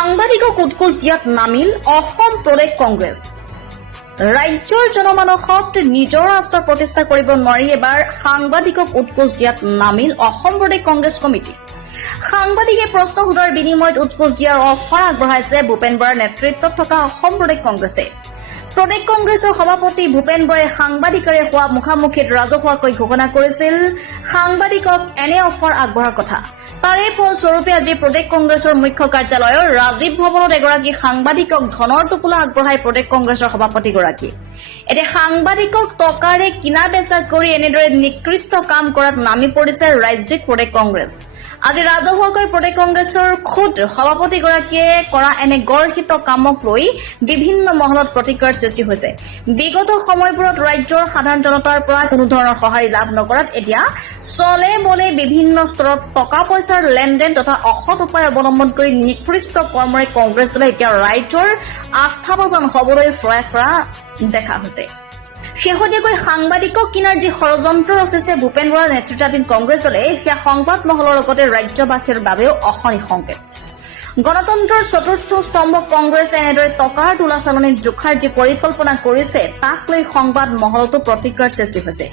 সাংবাদিকক উৎকোচ দিয়াত নামিল অসম প্ৰদেশ কংগ্ৰেছ। ৰাজ্যৰ জনমানসত নিজৰ ৰাষ্ট্ৰ প্ৰতিষ্ঠা কৰিব নোৱাৰি এবাৰ সাংবাদিকক উৎকোচ দিয়াত নামিল অসম প্ৰদেশ কংগ্ৰেছ কমিটি। সাংবাদিকে প্ৰশ্ন সোধাৰ বিনিময়ত উৎকোচ দিয়াৰ অফাৰ আগবঢ়াইছে ভূপেন বৰাৰ নেতৃত্বত থকা অসম প্ৰদেশ কংগ্ৰেছে। প্ৰদেশ কংগ্ৰেছৰ সভাপতি ভূপেন বৰাই সাংবাদিকৰে হোৱা মুখামুখিত ৰাজহুৱাকৈ ঘোষণা কৰিছিল সাংবাদিকক এনে অফাৰ আগবঢ়াৰ কথা। তাৰে ফলস্বৰূপে আজি প্ৰদেশ কংগ্ৰেছৰ মুখ্য কাৰ্যালয়ৰ ৰাজীৱ ভৱনত এগৰাকী সাংবাদিকক ধনৰ টোপোলা আগবঢ়াই প্ৰদেশ কংগ্ৰেছৰ সভাপতিগৰাকী। এতিয়া সাংবাদিকক টকাৰে কিনা বেচা কৰি এনেদৰে নিকৃষ্ট কাম কৰাত নামি পৰিছে ৰাজ্যিক প্ৰদেশ কংগ্ৰেছ। আজি ৰাজহুৱাকৈ প্ৰদেশ কংগ্ৰেছৰ খুদ সভাপতিগৰাকীয়ে কৰা এনে গৰ্হিত কামক লৈ বিভিন্ন মহলত প্ৰতিক্ৰিয়াৰ সৃষ্টি হৈছে। বিগত সময়বোৰত ৰাজ্যৰ সাধাৰণ জনতাৰ পৰা কোনো ধৰণৰ সঁহাৰি লাভ নকৰাত এতিয়া চলে বলে বিভিন্ন স্তৰত টকা পইচাৰ লেনদেন তথা অসৎ উপায় অৱলম্বন কৰি নিকৃষ্ট কৰ্মৰে কংগ্ৰেছ দলে এতিয়া ৰাইজৰ আস্থাভাজন হবলৈ প্ৰয়াস কৰা দেখা হৈছে। শেহতীয়াকৈ সাংবাদিকক কিনাৰ যি ষড়যন্ত্ৰ ৰচিছে ভূপেন বৰাৰ নেতৃত্বাধীন কংগ্ৰেছ দলে সেয়া সংবাদ মহলৰ লগতে ৰাজ্যবাসীৰ বাবেও অশনি সংকেত। গণতন্ত্ৰৰ চতুৰ্থ স্তম্ভ কংগ্ৰেছে এনেদৰে টকাৰ তোলা চালনীত জোখাৰ যি পৰিকল্পনা কৰিছে তাক লৈ সংবাদ মহলতো প্ৰতিক্ৰিয়াৰ সৃষ্টি হৈছে।